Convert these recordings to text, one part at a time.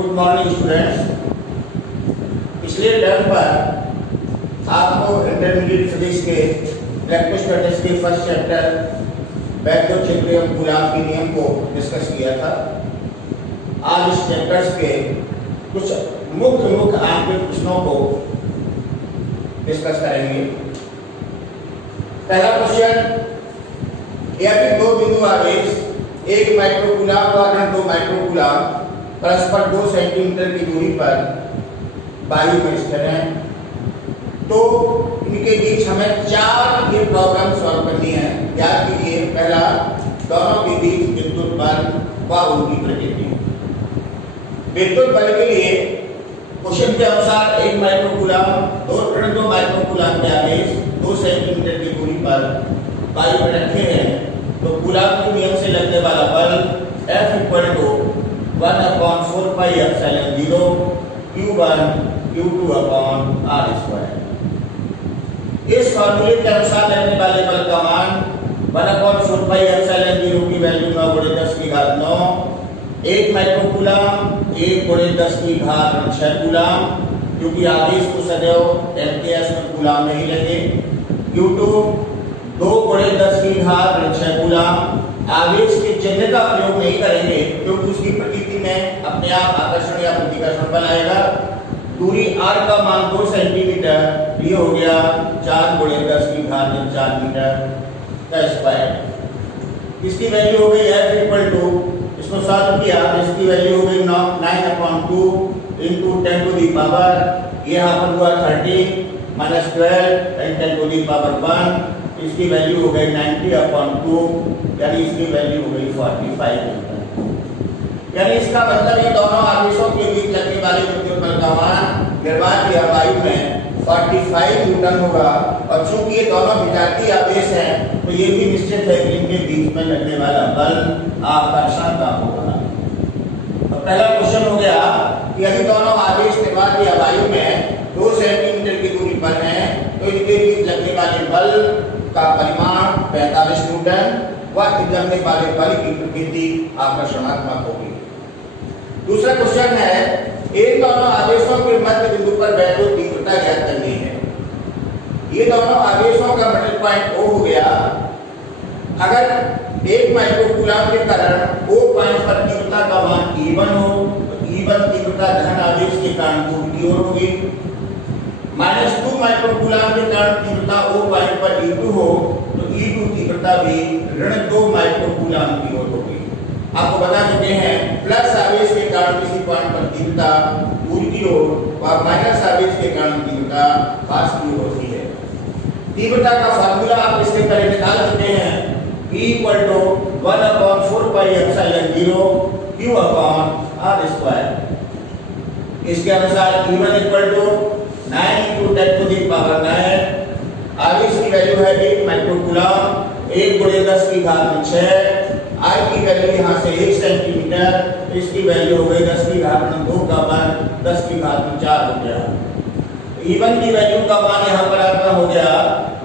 Good morning students. पिछले term पर आपको इंटरमीडिएट फिजिक्स के इलेक्ट्रो स्टैटिक्स के फर्स्ट चैप्टर बैक्टीरियो कूलाम के नियम को डिस्कस किया था। आज इस चैप्टर्स के कुछ मुख्य आंतरिक प्रश्नों को डिस्कस करेंगे। पहला क्वेश्चन, यदि दो बिंदु आवेश एक माइक्रोकूलाम व अन्य 2 माइक्रोकूलाम परस्पर 2 सेंटीमीटर की दूरी पर वायु में स्थिर हैं, तो इनके बीच हमें 4 ये प्रॉब्लम सॉल्व करनी है। याद कीजिए, पहला, दोनों के बीच विद्युत बल व उनकी प्रकृति। विद्युत बल के लिए क्वेश्चन के अनुसार 1 माइक्रोकूलाम 2 माइक्रोकूलाम के आवेश 2 सेंटीमीटर की दूरी पर वायु में रखे हैं, तो कूलाम के नियम से लगने वाला बल F = 1/4πε0 Q1 Q2/r²। इस फॉर्मूले के अनुसार लगने वाले बल का मान 1/4πε0 की वैल्यू 9×10⁹ 1 माइक्रोकूलाम 1×10⁶ कूलाम, क्योंकि आवेश को सदैव एमकेएस में कूलाम नहीं लगे। Q2 2×10⁶ coulomb. आवेश के चिन्ह का प्रयोग नहीं करेंगे क्योंकि उसकी प्रकृति में अपने आप आकर्षण या प्रतिकर्षण बल आएगा। दूरी r का मान 2 सेंटीमीटर, ये हो गया 4×10⁴ मीटर का स्क्वायर। इसकी वैल्यू हो गई F = इसको सॉल्व किया तो इसकी वैल्यू हो गई 9/2 × 10⁻, यहाँ पर हुआ 30 - 12 × 10⁻1, इसकी वैल्यू हो गई 90/2, यानी इसकी वैल्यू हो गई 45 न्यूटन। यानी इसका मतलब ये दोनों आवेशों के बीच लगने वाले विद्युत बल का मान निर्वात या वायु में 45 न्यूटन होगा। और चूंकि ये दोनों विजातीय आवेश हैं, तो ये भी निश्चित है कि इनके बीच में लगने वाला बल आकर्षण का होगा। तो पहला क्वेश्चन हो गया कि यदि दोनों आवेश निर्वात या वायु में 2 सेंटीमीटर की दूरी पर हैं, तो इनके बीच लगने वाले बल का परिमाण 45 न्यूटन व लगने वाले बल की प्रकृति आकर्षणात्मक होगी। दूसरा क्वेश्चन है, इन दोनों आवेशों के मध्य बिंदु पर वैद्युत तीव्रता ज्ञात करनी है। ये दोनों आवेशों का मिडल पॉइंट O हो गया। अगर 1 माइक्रोकूलाम के कारण O पॉइंट पर तीव्रता का मान E1 हो, तो E1 तीव्रता धन आवेश के कारण दूर की ओर होगी। -2 माइक्रोकूलाम के कारण तीव्रता O पॉइंट पर E2 हो, तो E2 तीव्रता भी -2 माइक्रोकूलाम की ओर होगी। आपको बता चुके हैं, प्लस आवेश के कारण किसी पॉइंट पर तीव्रता दूर की ओर और माइनस आवेश के कारण तीव्रता पास की ओर होती है। तीव्रता का फार्मूला आप इससे पहले निकाल चुके हैं, E = 1/4πε0 Q/r²। इसके अनुसार E1 = 9 × 10⁹ आवेश की वैल्यू है 1 माइक्रोकूलाम 1×10⁶। I की वैल्यू यहाँ से 1 सेंटीमीटर, इसकी वैल्यू हो गई 10⁻2 का मान 10⁻4 हो गया। E1 की वैल्यू का मान यहाँ पर आपका हो गया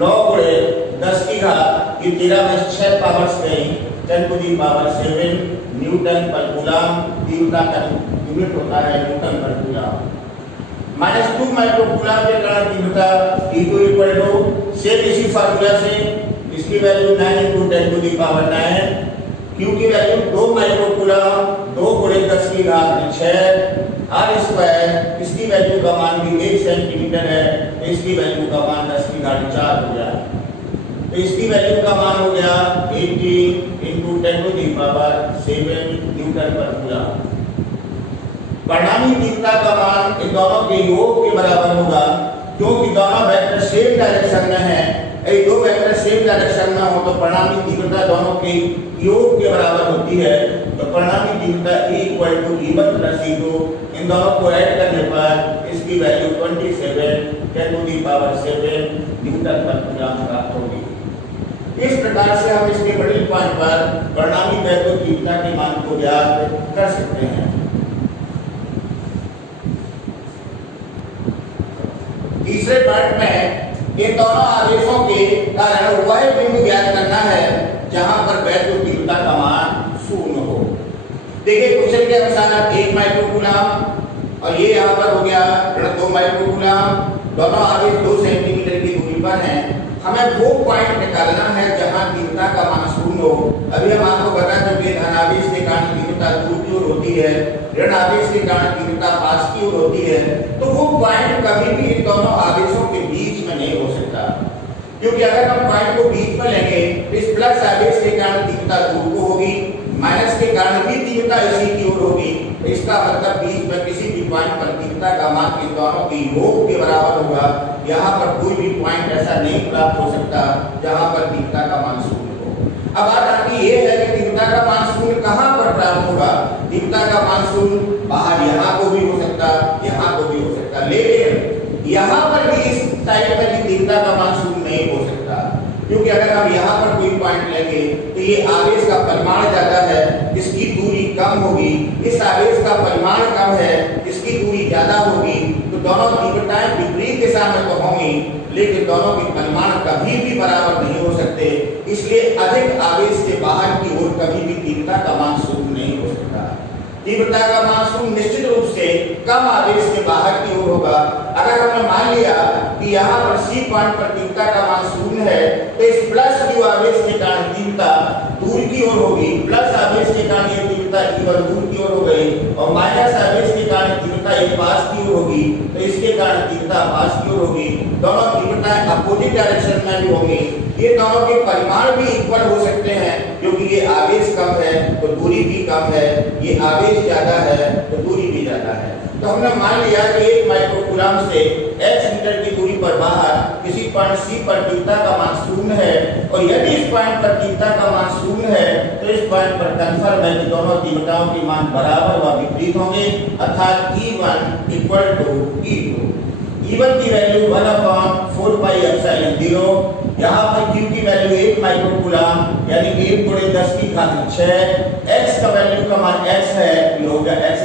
9×10⁻, की 13 में 6 पावर्स गई 10⁻7 न्यूटन पर कूलाम। तीव्रता का यूनिट होता है न्यूटन पर कूलाम। -2 माइक्रोकूलाम के कारण तीव्रता E2 = सेम इसी फार्मूला से, इसकी वैल्यू 9 × 10⁹ Q की वैल्यू 2 माइक्रोकूलाम 2×10⁶ r²। इसकी वैल्यू का मान भी 1 सेंटीमीटर है, इसकी वैल्यू का मान 10⁻4 हो गया। तो इसकी वैल्यू का मान हो गया 80 × 10⁻7 न्यूटन पर कूलाम। परिणामी तीव्रता का मान इन दोनों के योग के बराबर होगा, क्योंकि दोनों वेक्टर सेम डायरेक्शन में हैं। यदि 2 वेक्टर सेम डायरेक्शन में हो तो परिणामी तीव्रता दोनों के योग के बराबर होती है। तो परिणामी तीव्रता E = E1 + E2, इन दोनों को ऐड करने पर इसकी वैल्यू 27 × 10⁻7 न्यूटन पर कूलाम प्राप्त होगी। इस प्रकार से हम इसके मिडिल पॉइंट पर परिणामी वैद्युत तीव्रता के मान को ज्ञात कर सकते हैं। तीसरे पार्ट में इन दोनों आवेशों के कारण वह बिंदु ज्ञात करना है जहां पर वैद्युत तीव्रता का मान 0 हो। देखिए क्वेश्चन के अनुसार 1 माइक्रोकूलम और ये यहाँ पर हो गया 2 माइक्रोकूलम, दोनों आवेश 2 सेंटीमीटर की दूरी पर हैं। हमें वो पॉइंट निकालना है जहां तीव्रता का मान शून्य हो। अभी हम आपको बता चुके धन आवेश के कारण तीव्रता दूर की ओर होती है, ऋण आवेश के कारण तीव्रता पास की ओर होती है। तो वो पॉइंट कभी भी इन दोनों आवेशों के बीच में नहीं हो सकता, क्योंकि अगर हम पॉइंट को बीच में लेंगे तो इस प्लस आवेश के कारण तीव्रता दूर को होगी, माइनस के कारण भी तीव्रता इसी की ओर होगी। तो इसका मतलब बीच में किसी भी पॉइंट पर तीव्रता का मान इन दोनों के योग के बराबर होगा। यहाँ पर कोई भी पॉइंट ऐसा नहीं प्राप्त हो सकता जहाँ पर तीव्रता का मान शून्य हो। अब बात आती ये है कि तीव्रता का मान शून्य कहाँ पर प्राप्त होगा। तीव्रता का मान शून्य बाहर यहाँ को भी हो सकता, यहाँ को भी हो सकता, लेकिन यहाँ पर भी इस साइड में भी तीव्रता का मान शून्य नहीं हो सकता, क्योंकि अगर हम यहाँ पर कोई पॉइंट लेंगे तो ये आवेश का परिमाण ज्यादा है, इसकी दूरी कम होगी। इस आवेश का परिमाण कम है, इसकी दूरी ज्यादा होगी, तो दोनों तीव्रताएं विपरीत दिशा में तो होंगी, लेकिन दोनों के परिमाण कभी भी बराबर नहीं हो सकते। इसलिए अधिक आवेश से बाहर की ओर कभी भी तीव्रता का मान शून्य नहीं हो सकता। तीव्रता का मान शून्य निश्चित रूप से कम आवेश से बाहर की ओर होगा। अगर हमने मान लिया कि यहाँ पर C पॉइंट पर तीव्रता का मान शून्य है, तो इस प्लस Q आवेश के कारण तीव्रता दूर की ओर होगी, प्लस आवेश के कारण ये तीव्रता E1 दूर की ओर हो गई, और माइनस आवेश के कारण तीव्रता ये पास की ओर होगी, तो इसके कारण तीव्रता पास की ओर होगी। दोनों तीव्रताएं अपोजिट डायरेक्शन में भी होंगी। ये दोनों के परिमाण भी इक्वल हो सकते हैं, क्योंकि ये आवेश कम है तो दूरी भी कम है, ये आवेश ज्यादा है तो दूरी भी ज्यादा है। तो हमने मान लिया कि 1 माइक्रोकूलम से h मीटर की दूरी पर बाहर किसी पॉइंट C पर तीव्रता का मान शून्य है, और यदि इस पॉइंट पर तीव्रता का मान शून्य है तो इस पॉइंट पर कन्फर्म है कि दोनों तीव्रताओं के मान बराबर व विपरीत होंगे, अर्थात E1 equal to E2। E1 की वैल्यू 1/4 पाई एप्सिलॉन 0, यहाँ पर Q की वैल्यू 1 माइक्रोकूलम यानी 1 × 10⁶, x का वैल्यू का मान x है, ये हो गया x²।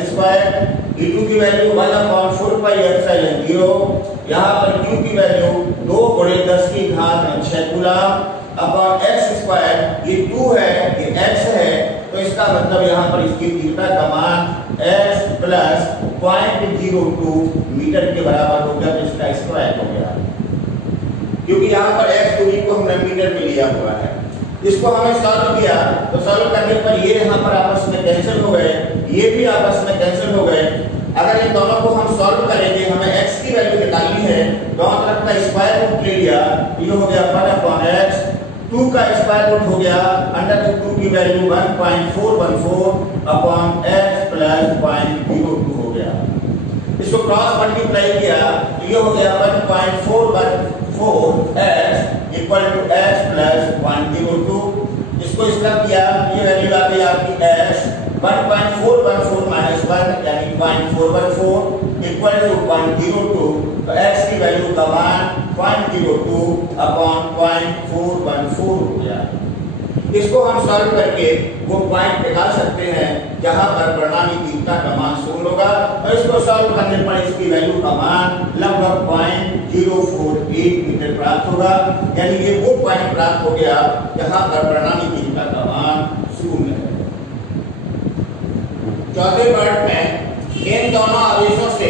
E2 की वैल्यू 1/4 पाई एप्सिलॉन 0, यहाँ पर Q की वैल्यू 2 × 10⁶ कूलम अपॉन x², ये 2 है, ये x है, तो इसका मतलब यहाँ पर इसकी तीव्रता का मान x प्लस 0.02 मीटर के बराबर हो गया, तो इसका स्क्वायर हो गया, क्योंकि यहाँ पर x दूरी को हमने मीटर में लिया हुआ है। इसको हमने सॉल्व किया तो सॉल्व करने पर ये यहाँ पर आपस में कैंसिल हो गए, ये भी आपस में कैंसिल हो गए। अगर इन दोनों को हम सॉल्व करेंगे, हमें x की वैल्यू निकालनी है, दोनों तरफ का स्क्वायर रूट ले लिया, ये हो गया 1/x, 2 का स्क्वायर रूट हो गया √2 की वैल्यू 1.414 अपॉन x प्लस 0.02 हो गया। इसको क्रॉस मल्टीप्लाई किया तो ये हो गया 1.414x equal to x plus 102। इसको इसका किया, ये वैल्यू आ गई आपकी x 1.414 माइनस 1 यानी 0.414 इक्वल टू 0.02, तो x की वैल्यू का मान 0.02 अपॉन 0.414 हो गया। इसको हम सॉल्व करके वो पॉइंट निकाल सकते हैं जहां पर परिणामी तीव्रता का मान शून्य होगा, और इसको सॉल्व करने पर इसकी वैल्यू का मान लगभग 0.048 मीटर प्राप्त होगा, यानी ये वो पॉइंट प्राप्त हो गया जहां पर परिणामी तीव्रता का मान शून्य है। चौथे पार्ट में इन दोनों आवेशों से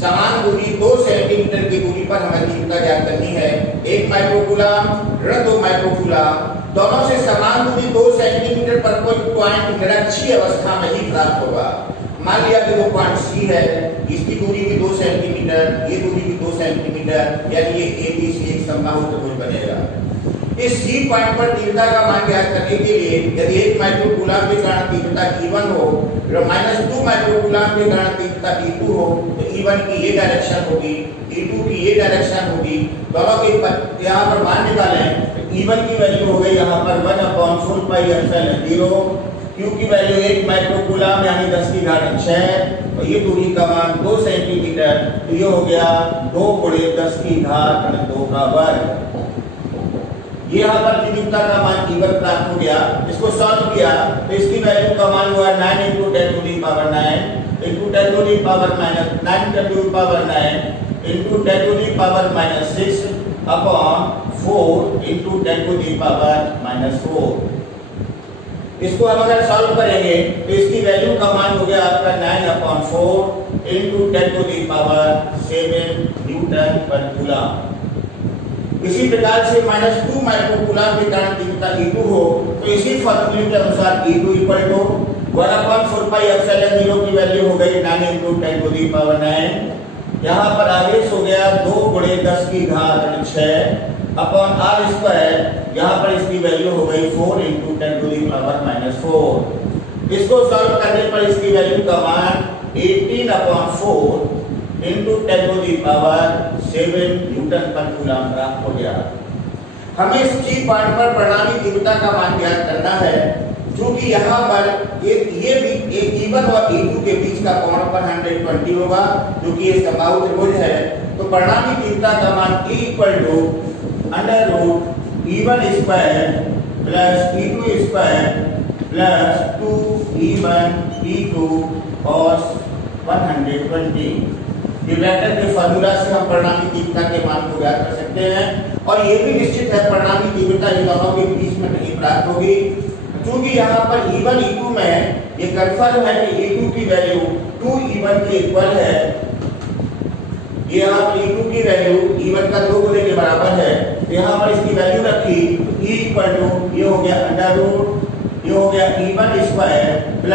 समान दूरी 2 सेंटीमीटर की दूरी पर हमें तीव्रता ज्ञात करनी है। 1 माइक्रोकूलम ऋण 2 माइक्रोकूलम, दोनों से समान दूरी 2 सेंटीमीटर पर कोई पॉइंट निरक्षीय अवस्था में ही प्राप्त होगा। मान लिया कि वो पॉइंट C है, इसकी दूरी भी 2 सेंटीमीटर, ये दूरी भी 2 सेंटीमीटर, यानी ये ABC एक समबाहु त्रिभुज बनेगा। इस C पॉइंट पर तीव्रता का मान ज्ञात करने के लिए यदि 1 माइक्रोकूलम के कारण तीव्रता E1 हो और -2 माइक्रोकूलम के कारण तीव्रता E2 हो, तो E1 की ये डायरेक्शन होगी, E2 की ये डायरेक्शन होगी। दोनों के यहाँ पर मान निकालें तो E1 की वैल्यू हो गई यहाँ पर 1/4 पाई एप्सिलॉन 0, Q की वैल्यू 1 माइक्रोकूलम यानी 10⁶, और ये दूरी का मान 2 सेंटीमीटर, तो ये हो गया 2 × 10⁻²। ये यहाँ पर तीव्रता का मान E1 प्राप्त हो गया। इसको सॉल्व किया तो इसकी वैल्यू का मान हुआ 9 × 10⁹ × 6 अपॉन 4 × 10⁻⁴। इसको हम अगर सॉल्व करेंगे तो इसकी वैल्यू का मान हो गया आपका 9/4 into 10⁻⁷ न्यूटन पर कूलम। इसी प्रकार से -2 माइक्रोकूलम के कारण तीव्रता E2 हो तो इसी फॉर्मूले के अनुसार E2 = 1/4πε0 की वैल्यू हो गई 9 × 10⁹। यहाँ पर आवेश हो गया 2 × 10⁻⁶ अपॉन r²। यहाँ पर इसकी वैल्यू हो गई 4 × 10⁻⁴। इसको सॉल्व करने पर इसकी वैल्यू का मान 18/4 × 10⁻⁷ न्यूटन पर कूलम प्राप्त हो गया। हमें इस G पॉइंट पर परिणामी तीव्रता का मान ज्ञात करना है, क्योंकि यहाँ पर ये भी E1 और E2 के बीच का कोण पर 120 होगा, क्योंकि ये समबाहु त्रिभुज है। तो परिणामी तीव्रता का मान E = √E1² + E2² + 2E1 E2 cos 120। Dividend के फार्मूला से हम परिणामी तीव्रता के मान को ज्ञात कर सकते हैं, और ये भी निश्चित है परिणामी तीव्रता इन दोनों के बीच में नहीं प्राप्त होगी, क्योंकि यहाँ पर E1 E2 में ये कंफर्म है कि E2 की वैल्यू 2E1 के इक्वल है। ये यहाँ पर E2 की वैल्यू E1 का 2 गुने के बराबर है। तो यहाँ पर इसकी वैल्यू रखी E = ये हो गया √ ये हो गया E1² +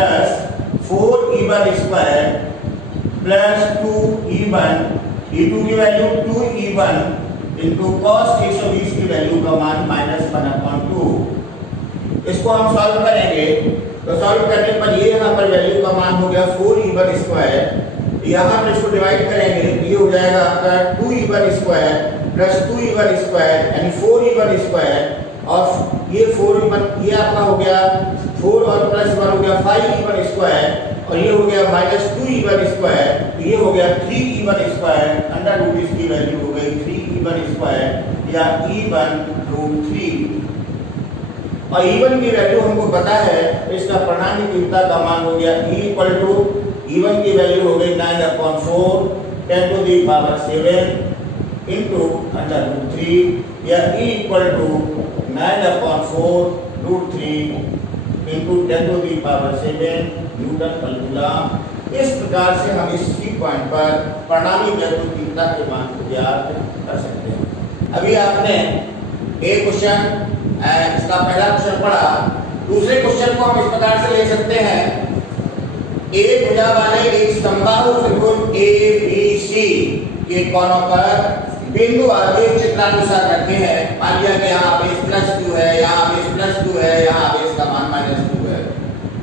4E1² + 2E1। E2 की वैल्यू 2E1 × cos 120 की वैल्यू का मान -1/2। इसको हम सॉल्व करेंगे तो सॉल्व करने पर ये यहाँ पर वैल्यू का मान हो गया 4E1²। यहाँ पर इसको डिवाइड करेंगे तो ये हो जाएगा आपका 2E1² + 2E1² यानी 4E1², और ये 4E1 ये आपका हो गया 4 और +1 हो गया 5E1², और ये हो गया -2E1², तो ये हो गया 3E1²। √, इसकी वैल्यू हो गई 3E1² या E1√3। और E1 की वैल्यू हमको पता है, तो इसका परिणामी तीव्रता का मान हो गया E1 की वैल्यू हो गई 9/4 10⁻⁷ √3 या E = 9/4 √3 × 10⁻⁷ न्यूटन पर कूलम। इस प्रकार से हम इस G पॉइंट पर परिणामी वैद्युत तीव्रता के मान को ज्ञात कर सकते हैं। अभी आपने एक क्वेश्चन इसका पहला क्वेश्चन पढ़ा। दूसरे क्वेश्चन को हम इस प्रकार से ले सकते हैं, एक भुजा वाले एक समबाहु त्रिभुज ABC के कोणों पर बिंदु आवेश चित्रानुसार रखे हैं। मान लिया कि यहाँ आवेश +2 है, यहाँ आवेश +2 है, यहाँ आवेश का मान -2 है।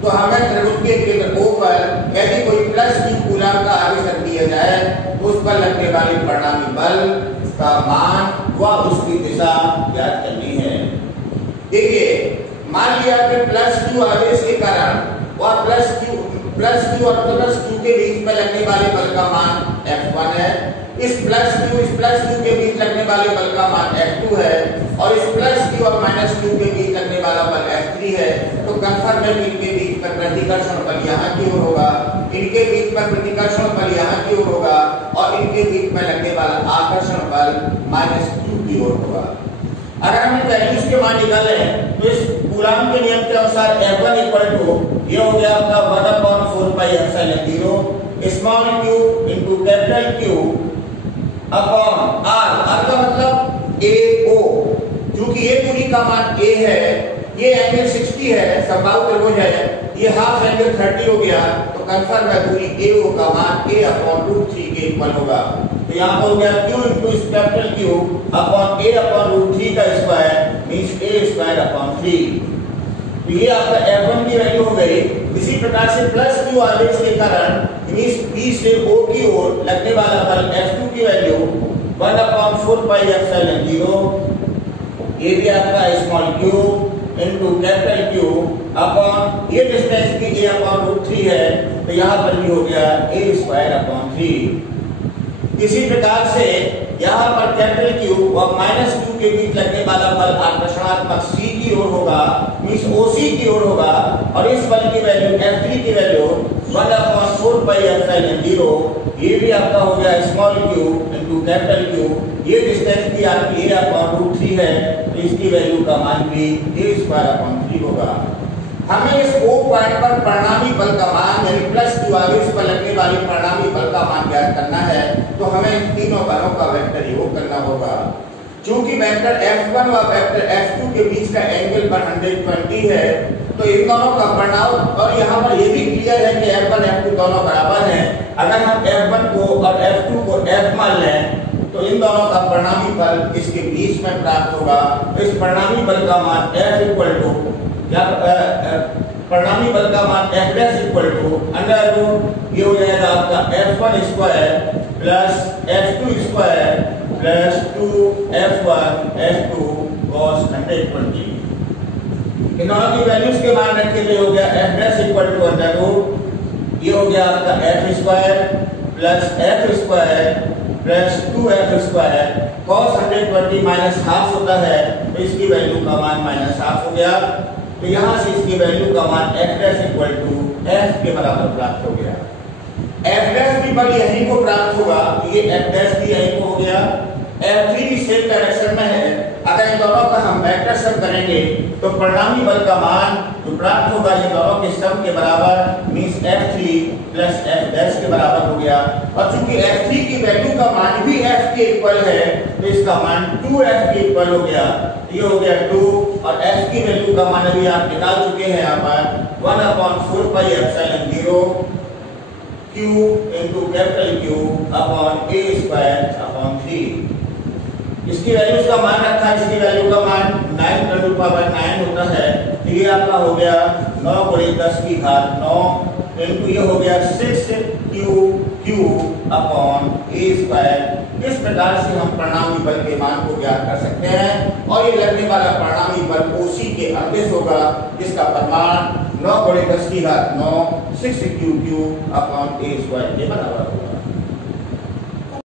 तो हमें त्रिभुज के केंद्र O पर यदि कोई +2 कूलम का आवेश रख दिया जाए तो उस पर लगने वाले परिणामी बल का मान व उसकी दिशा ज्ञात करनी है। देखिए, मान लिया कि +2 आवेश के कारण वह +2 और +2 के बीच में लगने वाले बल का मान F1 है। इस +2 के बीच लगने वाले बल का मान F2 है, और इस +2 और -2 के बीच लगने वाला बल F3 है। तो कंफर्म है कि इनके बीच पर प्रतिकर्षण बल यहाँ की ओर होगा, इनके बीच पर प्रतिकर्षण बल यहाँ की ओर होगा, और इनके बीच में लगने वाला आकर्षण बल -2 की ओर होगा। अगर हम वैल्यूज के मान निकाले तो इस कूलम के नियम के अनुसार F1 = ये हो गया आपका 1/4πε0 small q × capital Q upon r का मतलब AO। क्योंकि ये दूरी का मान A है, ये एंगल 60 है, समबाहु त्रिभुज है, ये हाफ एंगल 30 हो गया, तो कंफर्म है दूरी AO का मान A/√3 के इक्वल होगा। तो यहाँ पर हो गया Q × capital Q upon A/√3 का स्क्वायर मींस A²/3। तो ये आपका F1 की वैल्यू हो गई। इसी प्रकार से +2 आवेश के कारण मींस B से O की ओर लगने वाला बल F2 की वैल्यू 1/4πε0, ये भी आपका small q × capital Q upon ये डिस्टेंस भी A/√3 है, तो यहाँ पर भी हो गया A²/3। इसी प्रकार से यहाँ पर कैपिटल Q और -2 के बीच लगने वाला बल आकर्षणात्मक C की ओर होगा, मींस OC की ओर होगा, और इस बल की वैल्यू F3 की वैल्यू 1/4πε0, ये भी आपका हो गया स्मॉल q × कैपिटल Q। ये डिस्टेंस भी आपकी A/√3 है, तो इसकी वैल्यू का मान भी A²/3 होगा। हमें इस O पॉइंट पर परिणामी बल का मान यानी प्लस Q आगे इस पर लगने वाली परिणामी बल का मान ज्ञात करना है, तो हमें इन तीनों बलों का वेक्टर योग करना होगा। चूंकि वेक्टर F1 और वेक्टर F2 के बीच का एंगल 120 है, तो इन दोनों का परिणाम, और यहाँ पर यह भी क्लियर है कि F1 F2 दोनों बराबर हैं। अगर हम F1 को और F2 को F मान लें तो इन दोनों का परिणामी बल इसके बीच में प्राप्त होगा। इस परिणामी बल का मान F इक्वल टू या परिणामी बल का मान F dash equal to under root ये हो जाएगा आपका F1 square plus F2 square plus 2F1 F2 cos 120। इन दोनों की वैल्यूज के मान रखे तो हो गया F dash equal to under root ये हो गया आपका F square plus F square plus 2F square cos 120 minus half होता है, तो इसकी वैल्यू का मान माइनस हाफ हो गया। तो यहाँ से इसकी वैल्यू का मान F dash equal to F के बराबर प्राप्त हो गया। F डैश भी बल यहीं को प्राप्त होगा, ये F डैश भी यहीं को हो गया। F3 भी सेम डायरेक्शन में है। अगर इन दोनों का हम वेक्टर सम करेंगे तो परिणामी बल का मान जो प्राप्त होगा ये दोनों के सम के बराबर means F3 plus F dash के बराबर हो गया। और चूंकि F3 की वैल्यू का मान भी F के इक्वल है, तो इसका मान 2F के इक्वल हो गया। ये हो गया 2 और F की वैल्यू का मान अभी आप निकाल चुके हैं यहाँ पर 1/4 pi epsilon 0 Q into capital Q upon A square upon 3। इसकी वैल्यूज का मान रखा है, इसकी वैल्यू का मान 9 × 10⁹ होता है। तो ये आपका हो गया 9 × 10⁹ इनटू ये हो गया 6Q अपॉन A स्क्वायर। इस प्रकार से हम परिणामी बल के मान को ज्ञात कर सकते हैं और ये लगने वाला परिणामी बल OC के अदिश होगा, जिसका परिमाण 9 × 10⁹ 6Q अपॉन A स्क्वायर के बराबर होगा।